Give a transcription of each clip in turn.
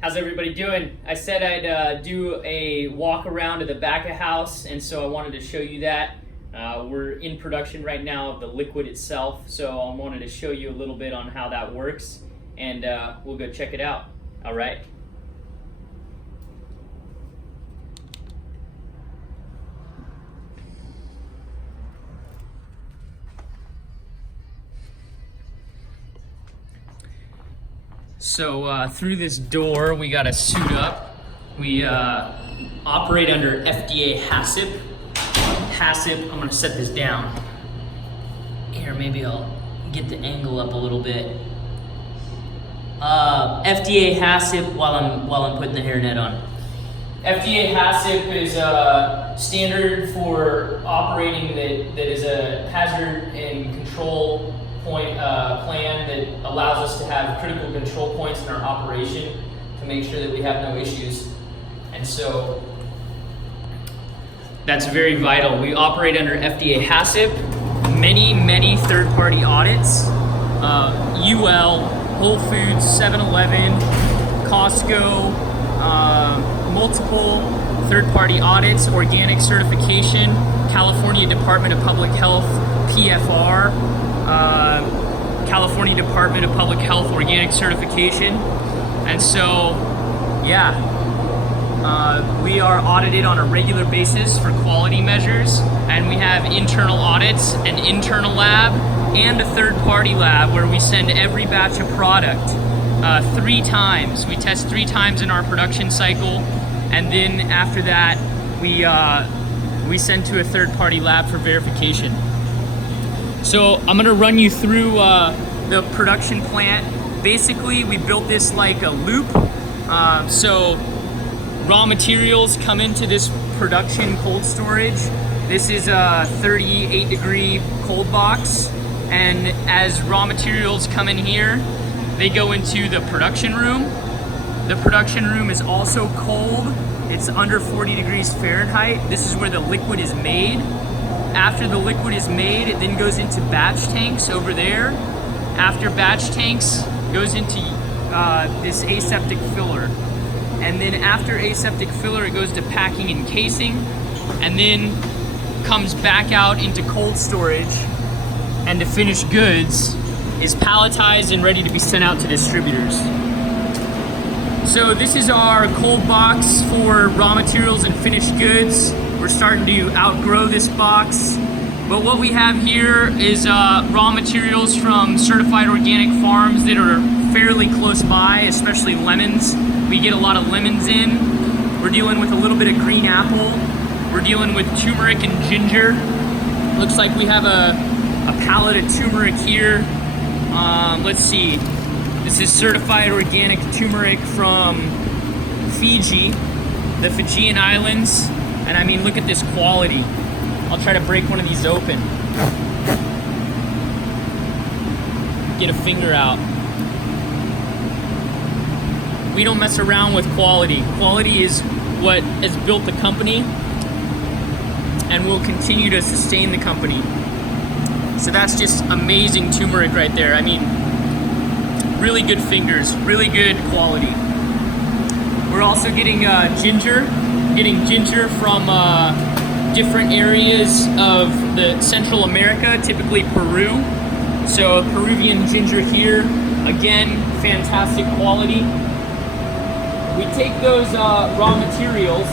How's everybody doing? I said I'd do a walk around to the back of house, and so I wanted to show you that. We're in production right now of the liquid itself, so I wanted to show you a little bit on how that works, and we'll go check it out. All right. So through this door, we got to suit up. We operate under FDA HACCP. HACCP, I'm gonna set this down. Here, maybe I'll get the angle up a little bit. FDA HACCP while I'm putting the hairnet on. FDA HACCP is a standard for operating that is a hazard and control point plan that allows us to have critical control points in our operation to make sure that we have no issues. And so that's very vital. We operate under FDA HACCP, many third-party audits, UL, Whole Foods, 7-Eleven, Costco, multiple third-party audits, organic certification, California Department of Public Health, PFR, California Department of Public Health organic certification. And so, yeah, we are audited on a regular basis for quality measures, and we have internal audits, an internal lab, and a third-party lab where we send every batch of product 3 times. We test 3 times in our production cycle, and then after that, we send to a third-party lab for verification. So I'm gonna run you through the production plant. Basically, we built this like a loop. So raw materials come into this production cold storage. This is a 38-degree cold box. And as raw materials come in here, they go into the production room. The production room is also cold. It's under 40 degrees Fahrenheit. This is where the liquid is made. After the liquid is made, it then goes into batch tanks over there. After batch tanks, goes into this aseptic filler. And then after aseptic filler, it goes to packing and casing, and then comes back out into cold storage, and to finished goods is palletized and ready to be sent out to distributors. So this is our cold box for raw materials and finished goods. We're starting to outgrow this box, but what we have here is raw materials from certified organic farms that are fairly close by, especially lemons. We get a lot of lemons in. We're dealing with a little bit of green apple. We're dealing with turmeric and ginger. Looks like we have a pallet of turmeric here. Let's see. This is certified organic turmeric from Fiji, the Fijian Islands. And I mean, look at this quality. I'll try to break one of these open. Get a finger out. We don't mess around with quality. Quality is what has built the company and will continue to sustain the company. So that's just amazing turmeric right there. I mean, really good fingers, really good quality. We're also getting ginger from different areas of the Central America, typically Peru. So Peruvian ginger here, again, fantastic quality. We take those raw materials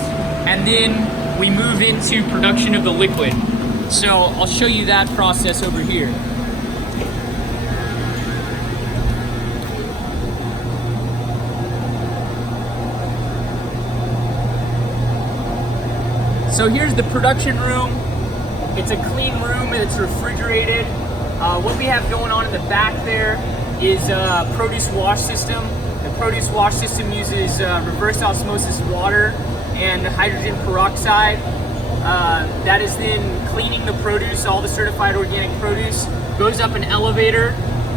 and then we move into production of the liquid. So I'll show you that process over here. So here's the production room. It's a clean room and it's refrigerated. What we have going on in the back there is a produce wash system. The produce wash system uses reverse osmosis water and hydrogen peroxide. That is then cleaning the produce, all the certified organic produce, goes up an elevator,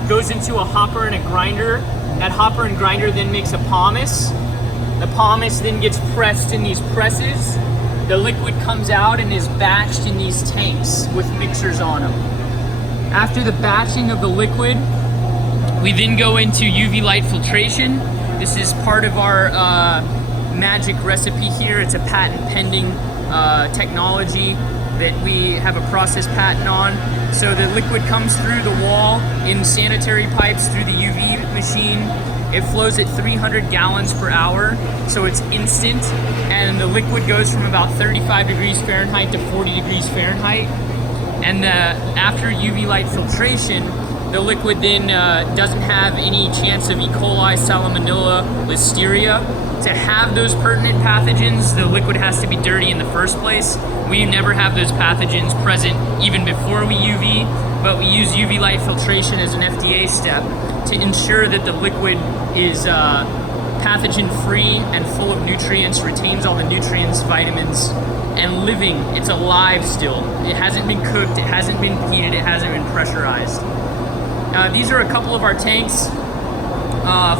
goes into a hopper and a grinder. That hopper and grinder then makes a pomace. The pomace then gets pressed in these presses. The liquid comes out and is batched in these tanks with mixers on them. After the batching of the liquid, we then go into UV light filtration. This is part of our magic recipe here. It's a patent pending technology that we have a process patent on. So the liquid comes through the wall in sanitary pipes through the UV machine. It flows at 300 gallons per hour, so it's instant, and the liquid goes from about 35 degrees Fahrenheit to 40 degrees Fahrenheit. And after UV light filtration, the liquid then doesn't have any chance of E. coli, salmonella, listeria. To have those pertinent pathogens, the liquid has to be dirty in the first place. We never have those pathogens present even before we UV, but we use UV light filtration as an FDA step to ensure that the liquid is pathogen-free and full of nutrients, retains all the nutrients, vitamins, and living. It's alive still. It hasn't been cooked, it hasn't been heated, it hasn't been pressurized. These are a couple of our tanks,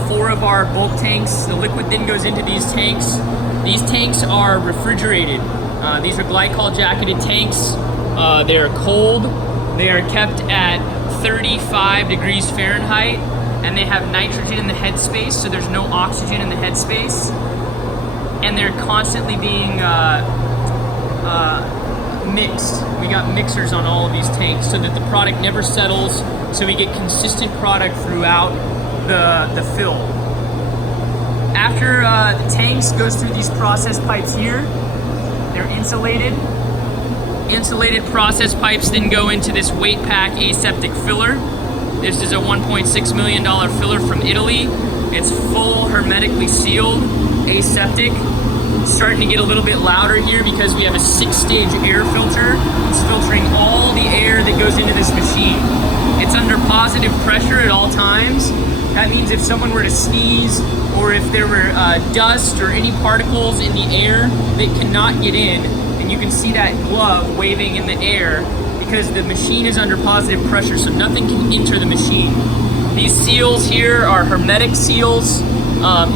4 of our bulk tanks. The liquid then goes into these tanks. These tanks are refrigerated. These are glycol jacketed tanks. They're cold. They are kept at 35 degrees Fahrenheit, and they have nitrogen in the headspace, so there's no oxygen in the headspace. And they're constantly being mixed. We got mixers on all of these tanks so that the product never settles, so we get consistent product throughout the fill. After the tanks goes through these process pipes here, they're insulated. Insulated process pipes then go into this weight pack aseptic filler. This is a $1.6 million filler from Italy. It's full, hermetically sealed, aseptic. It's starting to get a little bit louder here because we have a 6-stage air filter. It's filtering all the air that goes into this machine. It's under positive pressure at all times. That means if someone were to sneeze, or if there were dust or any particles in the air that cannot get in, and you can see that glove waving in the air because the machine is under positive pressure, so nothing can enter the machine. These seals here are hermetic seals.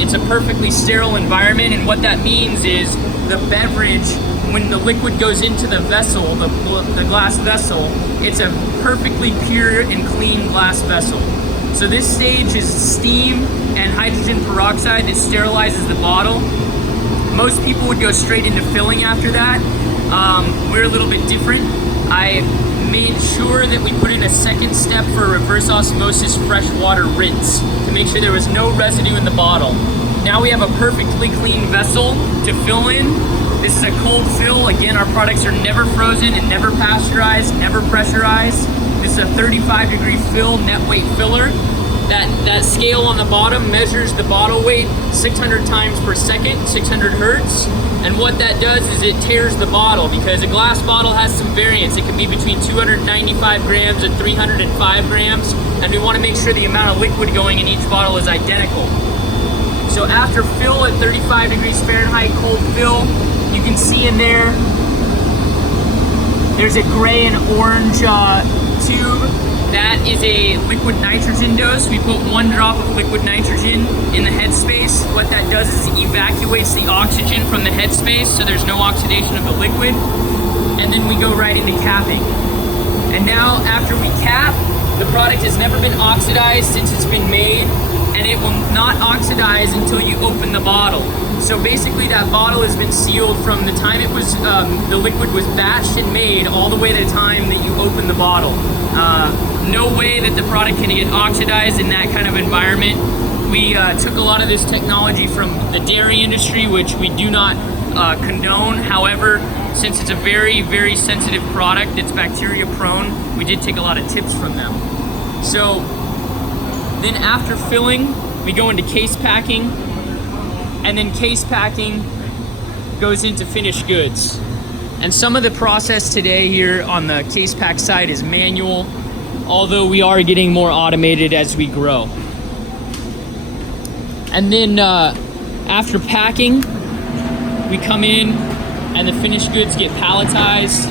It's a perfectly sterile environment, and what that means is the beverage, when the liquid goes into the vessel, the glass vessel, it's a perfectly pure and clean glass vessel. So this stage is steam and hydrogen peroxide that sterilizes the bottle. Most people would go straight into filling after that. We're a little bit different. I made sure that we put in a second step for reverse osmosis fresh water rinse to make sure there was no residue in the bottle. Now we have a perfectly clean vessel to fill in. This is a cold fill. Again, our products are never frozen and never pasteurized, never pressurized. This is a 35-degree fill, net weight filler. That scale on the bottom measures the bottle weight 600 times per second, 600 hertz. And what that does is it tears the bottle, because a glass bottle has some variance. It can be between 295 grams and 305 grams. And we want to make sure the amount of liquid going in each bottle is identical. So after fill at 35 degrees Fahrenheit, cold fill, you can see in there's a gray and orange tube. That is a liquid nitrogen dose. We put 1 drop of liquid nitrogen in the headspace. What that does is it evacuates the oxygen from the headspace, so there's no oxidation of the liquid. And then we go right into capping. And now after we cap, the product has never been oxidized since it's been made, and it will not oxidize until you open the bottle. So basically that bottle has been sealed from the time it was, the liquid was batched and made, all the way to the time that you open the bottle. No way that the product can get oxidized in that kind of environment. We took a lot of this technology from the dairy industry, which we do not condone. However, since it's a very, very sensitive product, it's bacteria prone, we did take a lot of tips from them. So then after filling, we go into case packing, and then case packing goes into finished goods. And some of the process today here on the case pack side is manual, although we are getting more automated as we grow. And then after packing, we come in and the finished goods get palletized.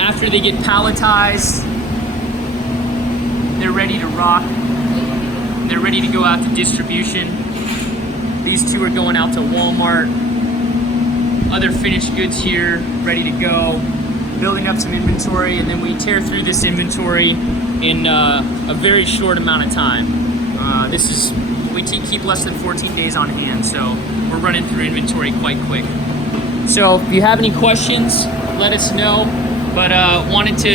After they get palletized, they're ready to rock. They're ready to go out to distribution. These two are going out to Walmart. Other finished goods here, ready to go. Building up some inventory, and then we tear through this inventory in a very short amount of time. This is we keep less than 14 days on hand, so we're running through inventory quite quick. So if you have any questions, let us know. But wanted to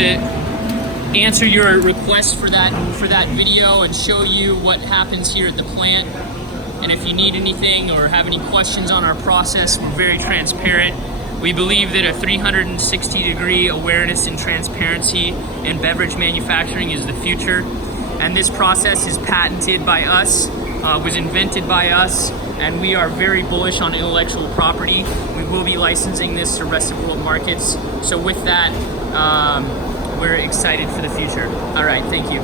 answer your request for that video and show you what happens here at the plant. And if you need anything or have any questions on our process, we're very transparent. We believe that a 360-degree awareness and transparency in beverage manufacturing is the future. And this process is patented by us, was invented by us, and we are very bullish on intellectual property. We will be licensing this to rest of world markets. So with that, we're excited for the future. All right, thank you.